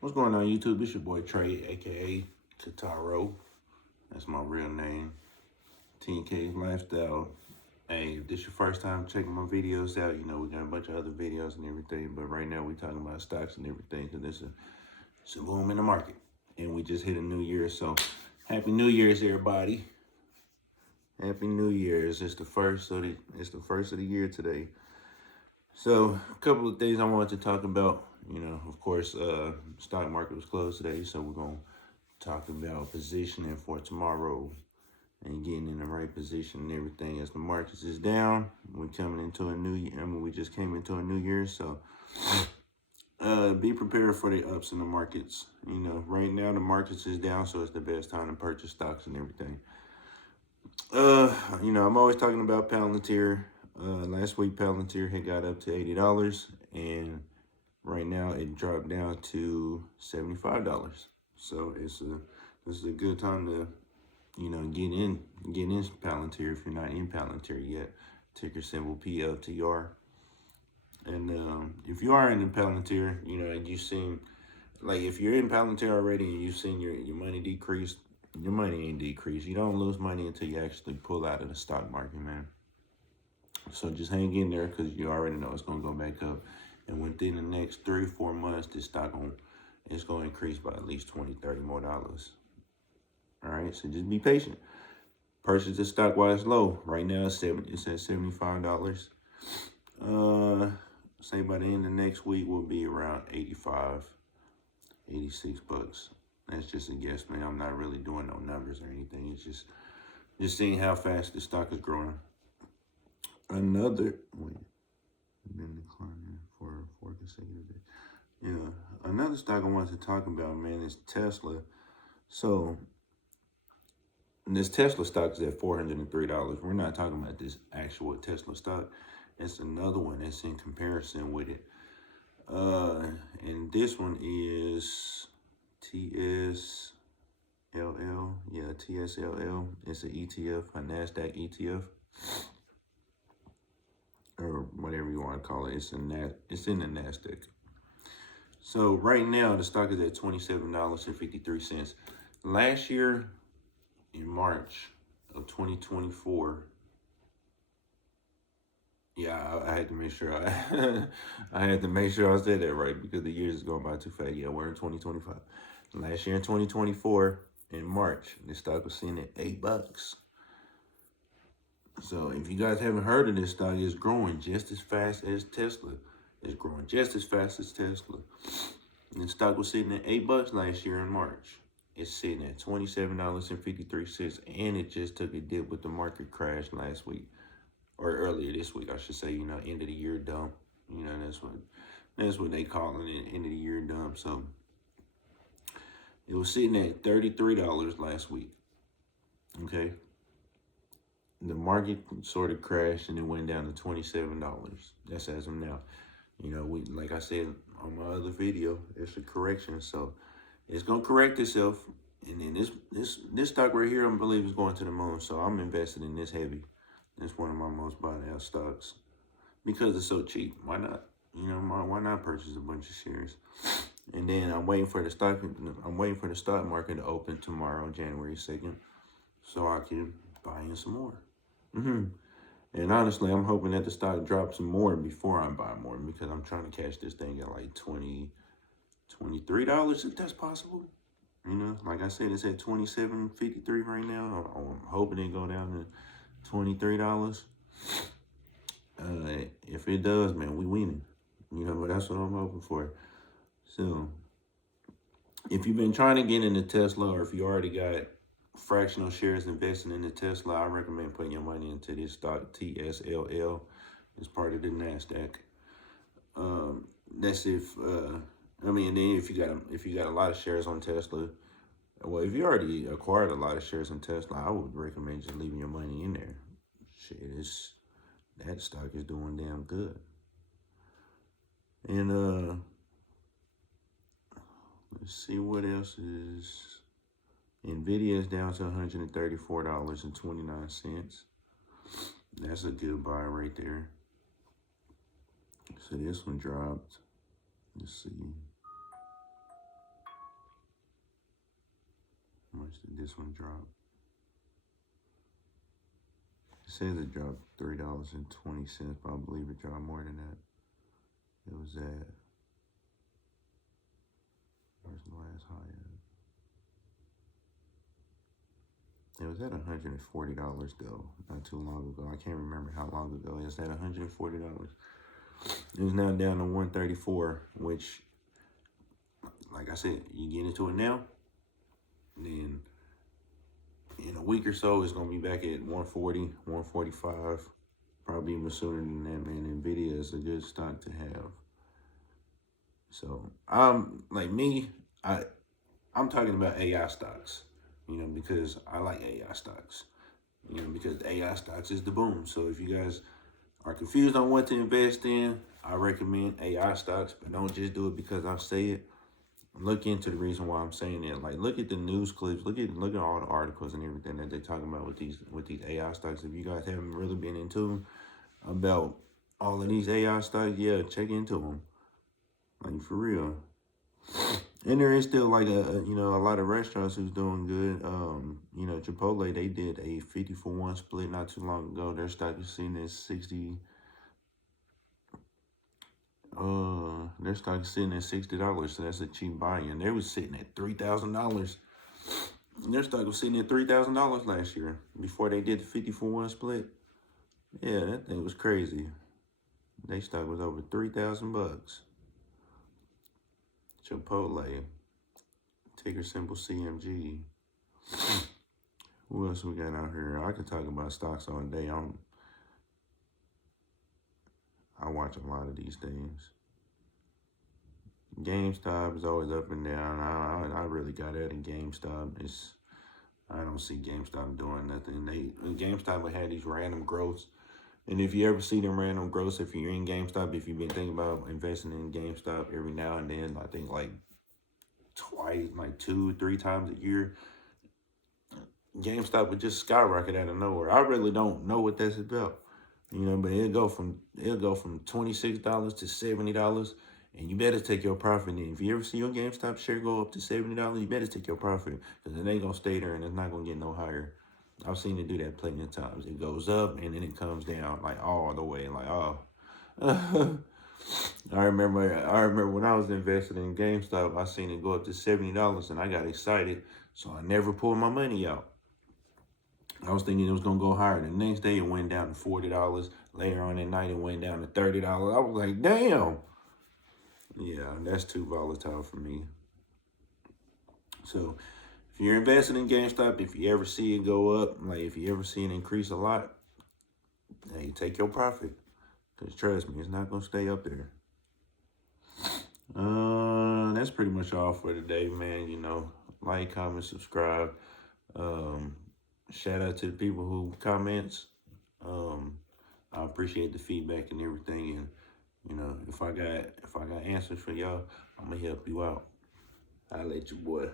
What's going on, YouTube? It's your boy Trey, aka Kataro. That's my real name. TK Lifestyle. Hey, if this your first time checking my videos out, we got a bunch of other videos and everything. But right now we talking about stocks and everything because it's a boom in the market, and we just hit a new year. So happy New Year's, everybody! Happy New Year's! It's the first of the year today. So a couple of things I wanted to talk about. Of course, stock market was closed today, so we're gonna talk about positioning for tomorrow and getting in the right position and everything. As the markets is down, we're coming into a new year. We just came into a new year, so be prepared for the ups in the markets. Right now the markets is down, so it's the best time to purchase stocks and everything. I'm always talking about Palantir. Last week Palantir had got up to $80, and right now it dropped down to $75. So this is a good time to get in Palantir if you're not in Palantir yet. Ticker symbol PLTR. And if you are in Palantir, and you seen, like, if you're in Palantir already and you've seen your money decrease, your money ain't decreased. You don't lose money until you actually pull out of the stock market, man. So just hang in there because you already know it's gonna go back up. And within the next 3 or 4 months, this stock it's gonna increase by at least $20, $30 more. All right, so just be patient. Purchase the stock while it's low. Right now it's at $75. Say by the end of next week will be around 85, 86 bucks. That's just a guess, man. I'm not really doing no numbers or anything. It's just seeing how fast the stock is growing. Been declining for 4 consecutive days. Yeah, another stock I wanted to talk about, man, is Tesla. So this Tesla stock is at $403. We're not talking about this actual Tesla stock. It's another one that's in comparison with it. And this one is TSLL. Yeah, TSLL. It's an ETF, a NASDAQ ETF, or whatever you want to call it. It's in the NASDAQ. So right now the stock is at $27.53. Last year in March of 2024. Yeah, I had to make sure I had to make sure I said that right because the years is going by too fast. Yeah, we're in 2025. Last year in 2024, in March, the stock was sitting at $8. So if you guys haven't heard of this stock, it's growing just as fast as Tesla. It's growing just as fast as Tesla. And the stock was sitting at $8 last year in March. It's sitting at $27.53, and it just took a dip with the market crash last week, or earlier this week, I should say. End of the year dump. That's what they calling it, end of the year dump. So it was sitting at $33 last week. Okay. The market sort of crashed and it went down to $27. That's as of now. We, like I said on my other video, it's a correction, so it's gonna correct itself. And then this stock right here, I believe, is going to the moon. So I'm invested in this heavy. It's one of my most bought out stocks because it's so cheap. Why not? Why not purchase a bunch of shares? And then I'm waiting for the stock market to open tomorrow, January 2nd, so I can buy in some more. And honestly, I'm hoping that the stock drops some more before I buy more because I'm trying to catch this thing at like $20, $23 if that's possible. Like I said, it's at $27.53 right now. I'm hoping it go down to $23. If it does, man, we winning. But that's what I'm hoping for. So if you've been trying to get into Tesla, or if you already got fractional shares investing in the Tesla, I recommend putting your money into this stock, TSLL. It's part of the NASDAQ. That's then if you got a lot of shares on Tesla, well, if you already acquired a lot of shares in Tesla, I would recommend just leaving your money in there. Shit, that stock is doing damn good. And let's see what else is. Nvidia is down to $134.29. That's a good buy right there. So this one dropped. Let's see. did this one drop? It says it dropped $3.20, but I believe it dropped more than that. It was at, where's the last high at? It was at $140 though, not too long ago. I can't remember how long ago. It was at $140. It was now down to 134, which, like I said, you get into it now, then in a week or so, it's gonna be back at 140, 145, probably even sooner than that, man. NVIDIA is a good stock to have. So like me, I'm talking about AI stocks, because I like AI stocks, because AI stocks is the boom. So if you guys are confused on what to invest in, I recommend AI stocks, but don't just do it because I say it. Look into the reason why I'm saying it. Like, look at the news clips, look at all the articles and everything that they're talking about with these AI stocks. If you guys haven't really been in tune about all of these AI stocks, yeah, check into them. Like, for real. And there is still like a lot of restaurants who's doing good. Chipotle, they did a 50-for-1 split not too long ago. Their stock is sitting at 60. Their stock is sitting at $60, so that's a cheap buy. And they was sitting at $3,000. Their stock was sitting at $3,000 last year before they did the 50-for-1 split. Yeah, that thing was crazy. They stock was over $3,000. Chipotle, ticker symbol CMG. Who else we got out here? I could talk about stocks all day. I watch a lot of these things. GameStop is always up and down. I really got at in GameStop. I don't see GameStop doing nothing. GameStop had these random growths. And if you ever see them random growths, if you're in GameStop, if you've been thinking about investing in GameStop every now and then, I think like twice, like 2-3 times a year, GameStop would just skyrocket out of nowhere. I really don't know what that's about, but it'll go from $26 to $70, and you better take your profit. And if you ever see your GameStop share go up to $70, you better take your profit, because it ain't gonna stay there and it's not gonna get no higher. I've seen it do that plenty of times. It goes up and then it comes down like all the way, like oh. I remember when I was invested in GameStop, I seen it go up to $70 and I got excited, so I never pulled my money out. I was thinking it was gonna go higher. The next day it went down to $40. Later on at night it went down to $30. I was like, damn. Yeah, that's too volatile for me. So if you're investing in GameStop, if you ever see it go up, like if you ever see it increase a lot, hey, take your profit. Because trust me, it's not gonna stay up there. That's pretty much all for today, man. Like, comment, subscribe. Shout out to the people who comments. I appreciate the feedback and everything. And if I got answers for y'all, I'm gonna help you out. I'll let you, boy.